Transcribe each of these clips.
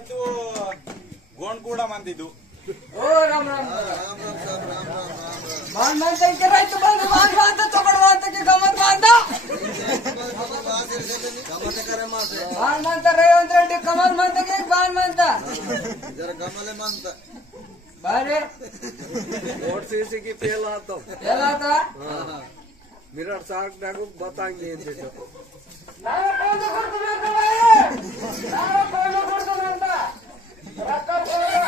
itu gon ಕೂಡ ಮಂದಿದ್ದು ಓ ರಾಮ್ ರಾಮ್ ಮಾನ್ ಮಾಂತ ಇಕರ ಇತ್ತು ಬಂದು ಮಾನ್ ಮಾಂತ ತಗೊಳ್ಳುವಂತಕ್ಕೆ ಗಮತ್ ಮಾಂತ ಗಮತ ಕರೆ ಮಾಡ್ರೆ ಮಾನ್ ಮಾಂತ ರೇವಂತ್ ರೆಡ್ಡಿ ಕಮಲ್ ಮಾಂತಗೆ ಬಾನ್ ಮಾಂತ ಜರ ಗಮಲೆ ಮಾಂತ ಬಾರೆ वोट सीसी की फेल आता मिरर सार्क डागू बताएंगे ये देखो ನಾನು ಫೋನ್ ಕೊಡ್ತೀನಿ ಅಂತ ನಾನು ಫೋನ್ ಕೊಡ್ತೀನಿ ಅಂತ ರೊಕ್ಕ ಕೊಡಲ್ಲ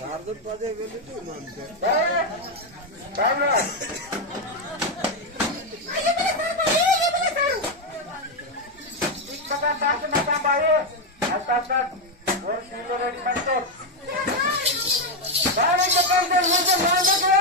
चार्जर पदे वेले तो मानते काम पता ताकि मत बाये आता और सीलो रेडी करते बारे के पंदे मुझे मान दे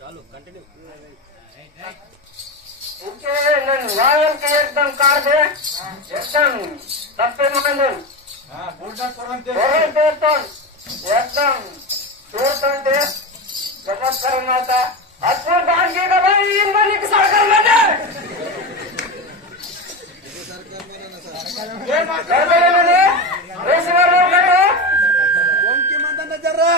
चलो कंटिन्यू इनके लायन के एकदम कार दे एकदम तप्पे मांगन हां उल्टा करंते तो एकदम छोड़ दे गमत करना था अद्भुत बांध के भाई इन बनी की सरकार में दे सरकार में ना सर ये कर मेरे में रेस वालों करो कौन की मंदा नजरा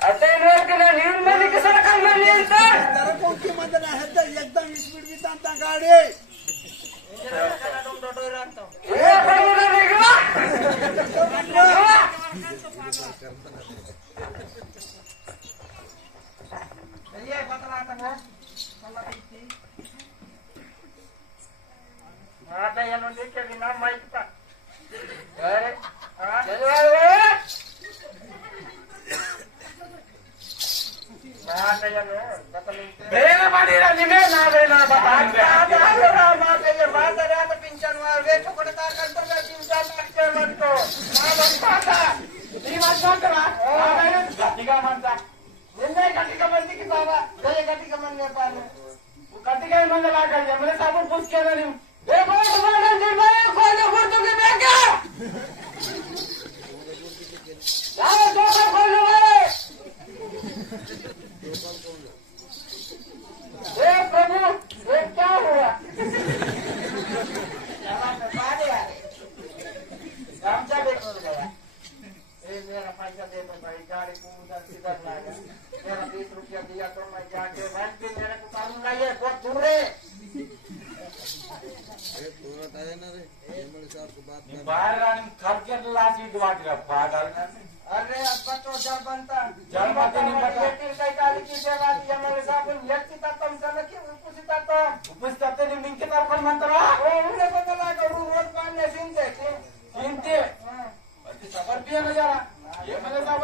अते रोड के इन बनी की सरकार में नहीं था जरा कौन की मंदा ना है एकदम स्पीड में तांता गाड़ी ये बनी निकला ये बतला था आता या नो देखे बिना माइक का अरे चल वाले आता या नो बतला बेना मारी रा निमे ना बेना बता आता मा के ये बात रे तो पिंचन वार वे छोकड़ का कर तो 3-4 लाख के मन को ना बनता నీ మంచి అంటారా గట్టిగా మంట నిన్నే గట్టిగా మందికి బాబా గట్టిగా మంది చెప్పాలి గట్టిగా మంది లాగా ఎమ్మెల్యే సాబు పూసుకెళ్ళని प्रभु ये क्या हुआ गामचा देखो गया मेरा पैसा दे दो भाई गाड़ी को उधर किधर लाएगा मेरा 20 रुपया दिया तो मैं जाके बैंक पे मेरे को कानून नहीं है बहुत दूर है बाहर रानी खर्चे लासी दुआरा पागल अरे अब्बा तो जब बनता जब बात नहीं बता ये कई काली की जगह दिया मेरे साहब व्यक्ति तत्व समझ के उपस्थित नहीं मिंके तर्पण मंत्रा ओ उन्हें पता लगा रोड पाने सिंते बच्चे सफर भी है ना जरा ये मेरे साहब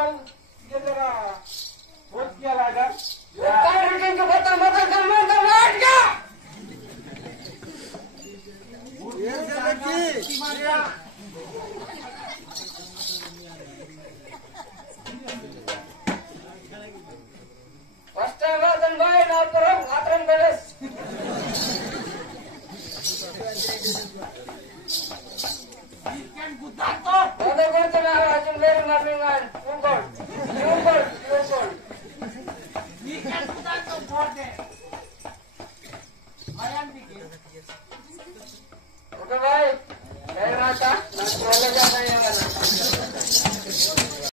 ये जरा बहुत क्या लगा ये कार के बता मत बैठ गया ये से लगी फर्स्ट टाइम वादन भाई ना परम आत्रम बेलेस Ada kau cina rajin dari nabingan, ungkol.